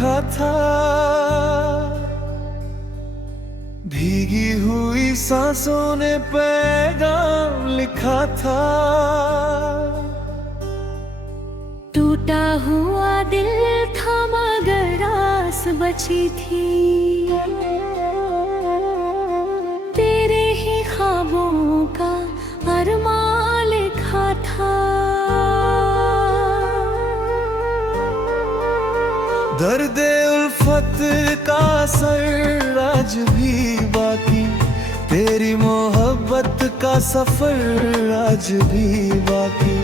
लिखा था, भीगी हुई सांसों ने पैगाम लिखा था। टूटा हुआ दिल था मगर आस बची थी, तेरे ही ख्वाबों का अरमान लिखा था। दर्दे उल्फत का असर आज भी बाकी, तेरी मोहब्बत का सफर आज भी बाकी।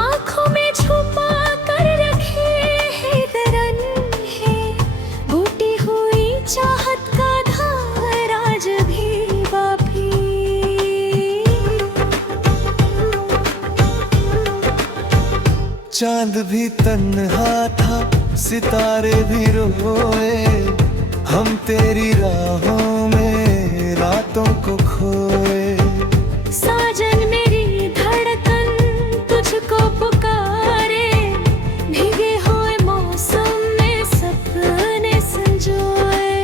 आँखों में छुपा कर रखे है दरन है, टूटी हुई चाहत का धार आज भी बाकी। चांद भी तन्हा था, सितारे भी रोए, हम तेरी राहों में रातों को खोए। साजन मेरी धड़कन तुझको पुकारे, भीगे हुए मौसम में सपने संजोए।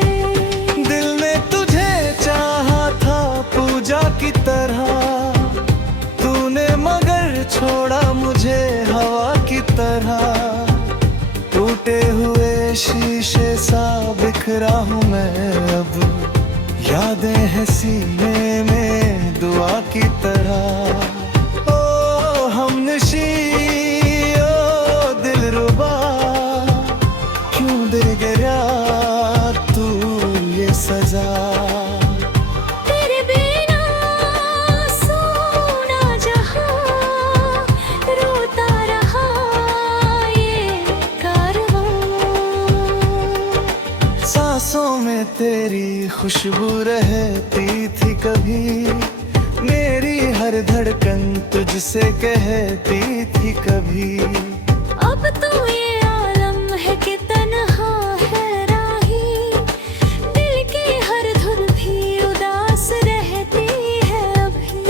दिल ने तुझे चाहा था पूजा की तरह, तूने मगर छोड़ा मुझे हवा की तरह। टूटे हुए शीशे सा बिखरा हूँ मैं अब, यादें हैं सीने में दुआ की तरह। ओ हमनशी ओ दिलरुबा, क्यों दे गया तू ये सजा। सांसों में तेरी खुशबू रहती थी कभी, मेरी हर धड़कन तुझसे कहती थी कभी। अब तो ये आलम है कि तन्हा है राही, दिल की हर धुन भी उदास रहती है अभी।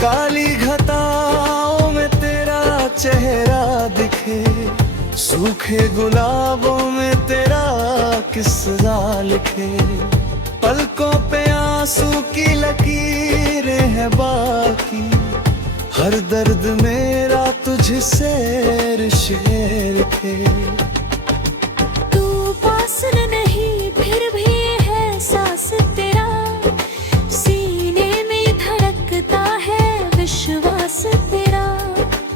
काली घटाओं में तेरा चेहरा दिखे, सूखे गुलाबों में तेरा किस्सा लिखे। पलकों पे आंसू की लकीरें हैं बाकी, हर दर्द मेरा तुझसे रिश्ते लिखे। तू पास नहीं फिर भी है सांस तेरा, सीने में धड़कता है विश्वास तेरा।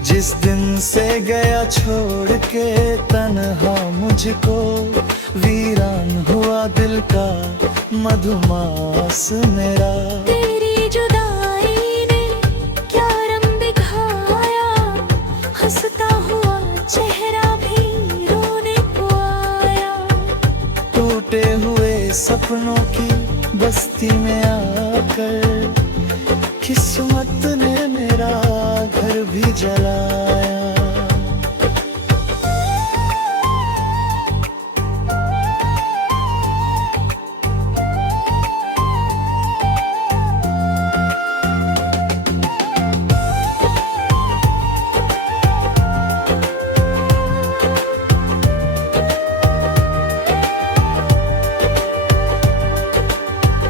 जिस दिन से गया छोड़ के तन्हा मुझको, वीरान हुआ दिल का मधुमास मेरा। तेरी जुदाई ने क्या रंग दिखाया, हंसता हुआ चेहरा भी रोने को आया। टूटे हुए सपनों की बस्ती में आकर, किस्मत ने मेरा घर भी जलाया।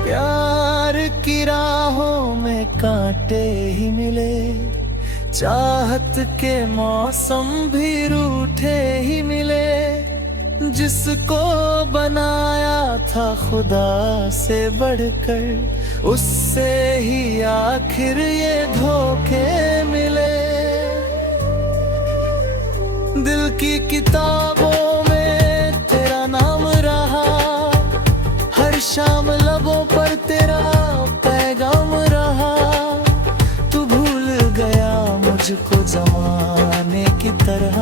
प्यार की राहों में कांटे ही मिले, चाहत के मौसम भी रूठे ही मिले। जिसको बनाया था खुदा से बढ़कर, उससे ही आखिर ये धोखे मिले। दिल की किताबों में तेरा नाम रहा, हर शाम लबों पर तेरा पैगाम रहा। तू भूल गया मुझको जमाने की तरह,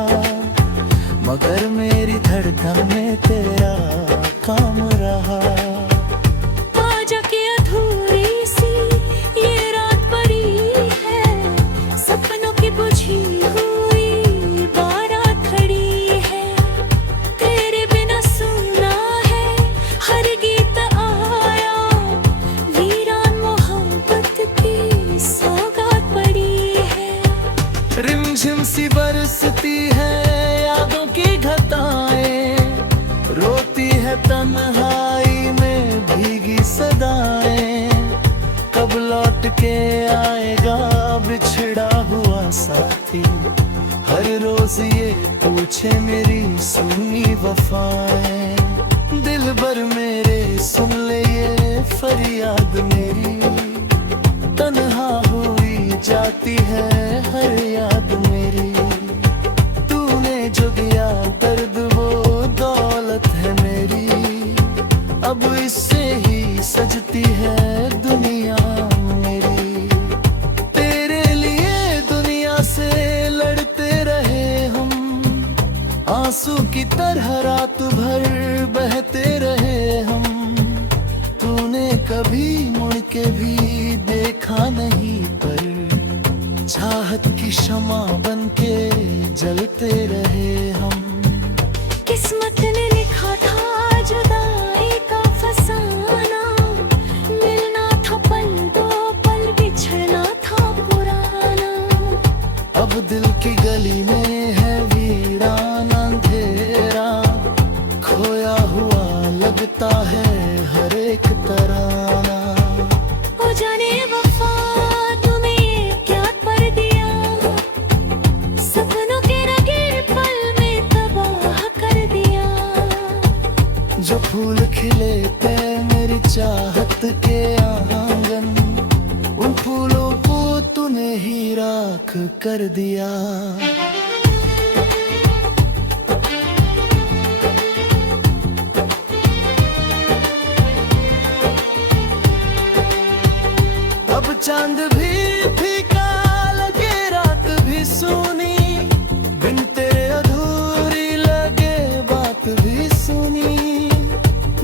मगर मेरी धड़कन में तेरा काम रहा। आजा की अधूरी सी ये रात पड़ी है, सपनों की बुझी हुई बारात खड़ी है। तेरे बिना सुना है हर गीत आया, वीरान मोहब्बत की सौगात पड़ी है। रिमझिम सी बरसती है यादों की घटा, तन्हाई में भीगी सदाएं, कब लौट के आएगा बिछड़ा हुआ साथी। हर रोज ये पूछे मेरी सुनी वफाएं, दिल भर मेरे सुन ले ये फरियाद मेरी। तन्हा हुई जाती है हर याद मेरी, तूने जो दिया दर्द वो दौलत है मेरी। अब इससे ही सजती है दुनिया मेरी। तेरे लिए दुनिया से लड़ते रहे हम, आंसू की तरह रात भर बहते रहे हम। तूने कभी मुड़ के भी देखा नहीं, पर चाहत की शमा बन के जलते रहे हम। किस्मत ने लिखा था जुदाई का फसाना, मिलना था पल दो पल, बिछड़ना था पुराना। अब दिल की गली में है वीरान अंधेरा, खोया हुआ लगता है हर एक तराना। ओ जाने वफा तूने ये क्या कर दिया, सपनों के रगे पल में तबाह कर दिया। जो फूल खिले थे मेरी चाहत के आंगन, उन फूलों को तूने ही राख कर दिया। अब चांद भी फीका लगे रात भी सुनी, बिन तेरे अधूरी लगे बात भी सुनी।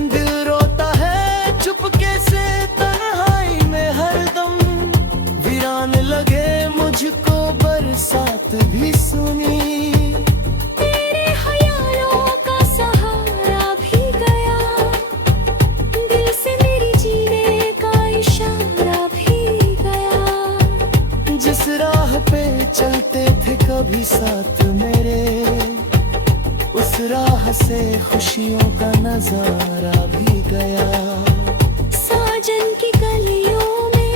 दिल रोता है चुपके से तन्हाई में हरदम, वीरान लगे मुझको बरसात भी सुनी। तेरे ख्यालों का सहारा भी गया, दिल से मेरी जीने का इशारा भी गया। जिस राह पे चलते थे कभी साथ मेरे, उस राह से खुशियों का नजारा भी गया। साजन की गलियों में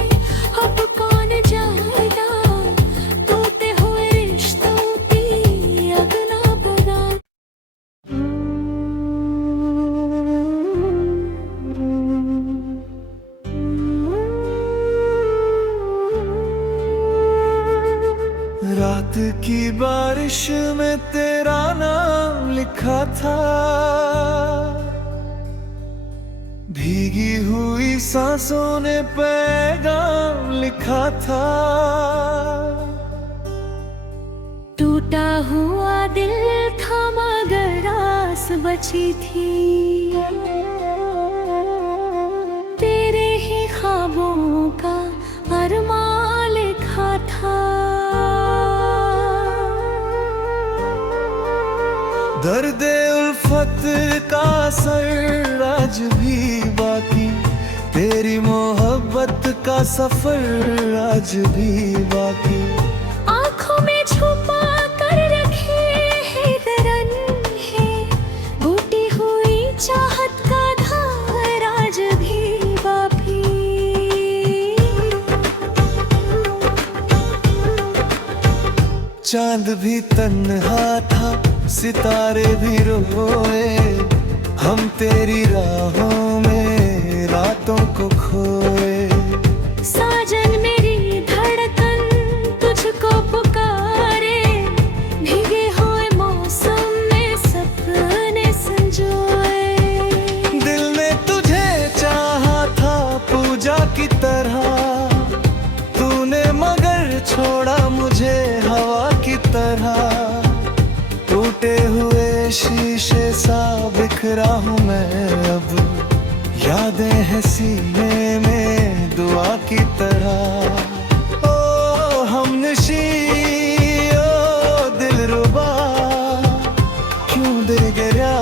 अब कौन जाएगा, टूटे हुए रिश्तों की अगना बना। रात की बारिश में तेरा नाम लिखा था, भीगी हुई सांसों ने पैगाम लिखा था। टूटा हुआ दिल था मगर आस बची थी, तेरे ही ख्वाबों का अरमान लिखा था। दर्द उल्फत का असर आज भी बाकी, तेरी मोहब्बत का सफर आज भी बाकी। आँखों में छुपा कर रखे है दरन है, बूटी हुई चाहत का धार आज भी बाकी। चांद भी तन्हा था सितारे भी रोए, हम तेरी राहों में रातों को खोए। साजन मेरी धड़कन तुझको पुकारे, भीगे हुए मौसम में सपने संजोए। दिल ने तुझे चाहा था पूजा की तरह, तूने मगर छोड़ा मुझे हवा की तरह। टूटे हुए शीशे सा बिखरा हूँ मैं अब, यादें हैं सीने में दुआ की तरह। ओ हमनशी ओ दिलरुबा, क्यों दे गया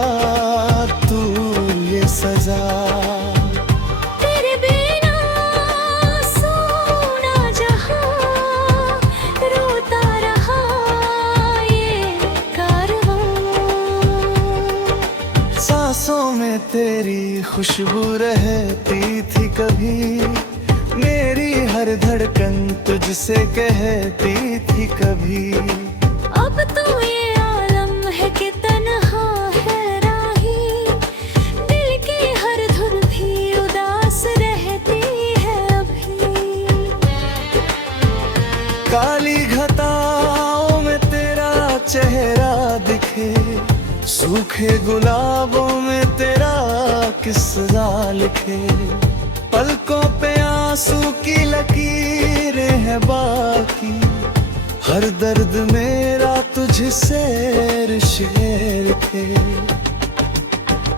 तू ये सजा। तेरे बिना सोना जहां रोता रहा ये कारवां। सांसों में तेरी खुशबू रहती थी कभी, मेरी हर धड़कन तुझसे कहती थी कभी। अब तो ये आलम है कि तन्हा है राही, दिल की हर धुन भी उदास रहती है अभी। काली घटाओं में तेरा चेहरा दिखे, सूखे गुलाबों में तेरा किस्सा लिखे। पलकों पे आंसू की लकीरें हैं बाकी, हर दर्द मेरा तुझसे शेर थे।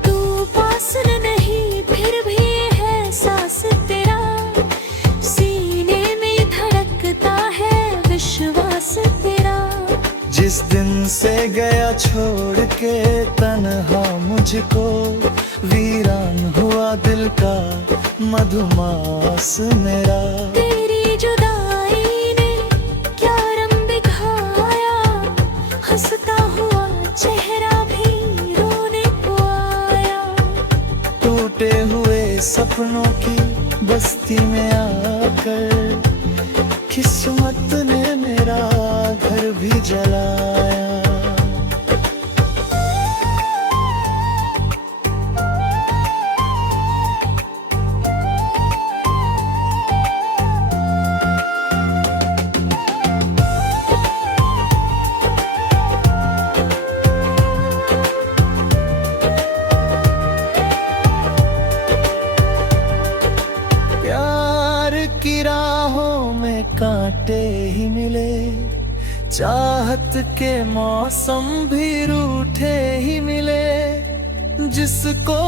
तू पास नहीं फिर भी है सांस तेरा, सीने में धड़कता है विश्वास तेरा। जिस दिन से गया छोड़ के तन्हा मुझको, वीरान हुआ दिल का मधुमास मेरा। तेरी जुदाई ने क्या रंग दिखाया, हंसता हुआ चेहरा भी रोने को आया। टूटे हुए सपनों की बस्ती में आकर, किस्मत ने मेरा घर भी जलाया। की राहों में कांटे ही मिले, चाहत के मौसम भी रूठे ही मिले। जिसको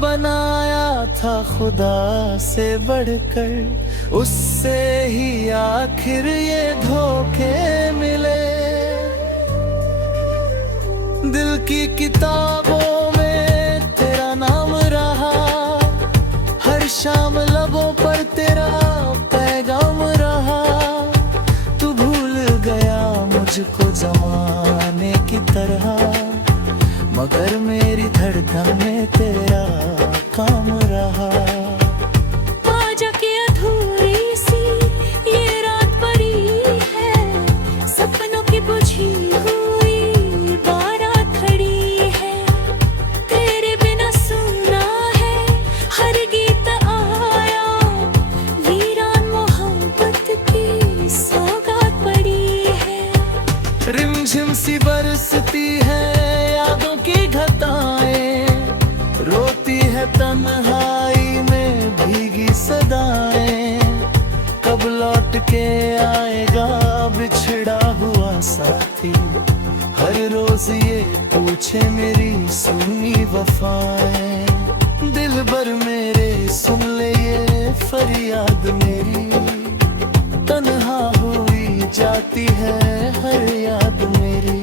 बनाया था खुदा से बढ़कर, उससे ही आखिर ये धोखे मिले। दिल की किताबों में तेरा नाम रहा, हर शाम लबों पर तेरा पैगाम रहा। तू भूल गया मुझको जमाने की तरह, मगर मेरी धड़कन में तेरा काम रहा। आजा की अधूरी सी ये रात पड़ी है, सपनों की बुझी हुई बारात खड़ी है। तेरे बिना सुना है हर गीत आया, वीरान मोहब्बत की सौगात पड़ी है। रिमझिम सी बरसती है यादों की घटाएं, रोती है तन्हाई में भीगी सदाएं। कब लौट के आएगा बिछड़ा हुआ साथी, हर रोज ये पूछे मेरी सुनी वफाएं। दिल भर मेरे सुन ले ये फरियाद मेरी, तन्हा हुई जाती है हर याद मेरी।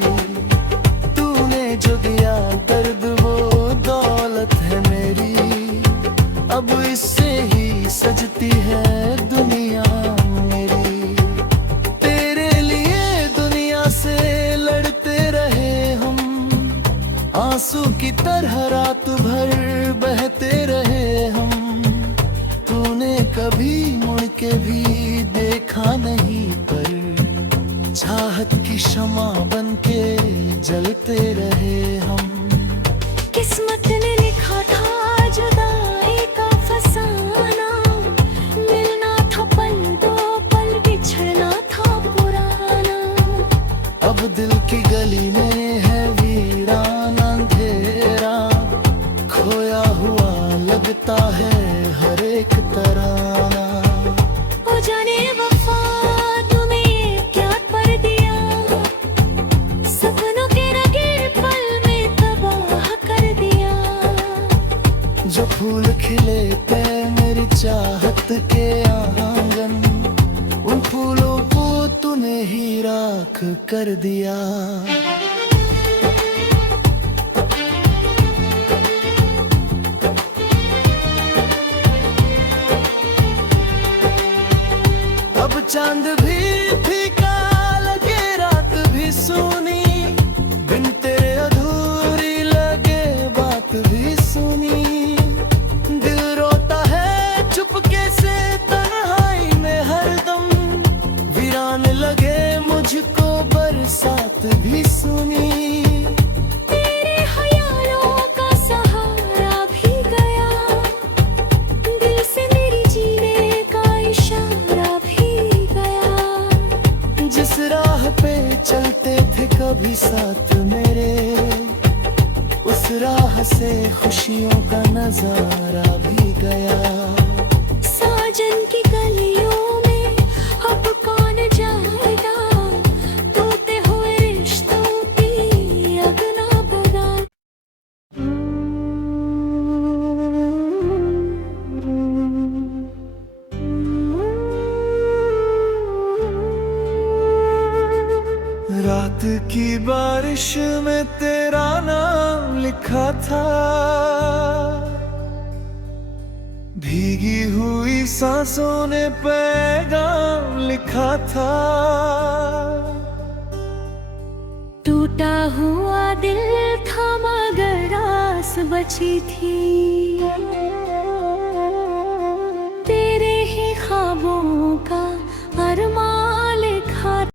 तूने जो दिया दर्द वो दौलत है मेरी, अब इससे ही सजती है दुनिया मेरी। तेरे लिए दुनिया से लड़ते रहे हम, आंसू की तरह रात भर बहते रहे हम। तूने कभी मुड़ के भी देखा नहीं, पर चाहत की शमा बन के जलते रहे हम। किस्मत ने लिखा था जुदाई का फसाना, मिलना था पल दो पल, बिछड़ना था पुराना। अब दिल की गली में है वीरान अंधेरा, खोया हुआ लगता है हर एक तराना। ओ जाने वफा तूने ये क्या कर दिया, सपनों के रगे पल में तबाह कर दिया। जो फूल खिले पे मेरी चाहत के आंगन, उन फूलों को तूने ही राख कर दिया। अब चांद भी फीका लगे, रात भी सूनी, बिन तेरे अधूरी लगे बात भी सुनी। राह से खुशियों का नजारा भी गया। साजन की गलियों में अब कौन जाएगा, टूटे हुए रिश्तों की अगना बना। रात की बारिश में तेरा नाम लिखा था, भीगी हुई सांसों ने पैगाम लिखा था। टूटा हुआ दिल था मगर आस बची थी, तेरे ही ख्वाबों का अरमान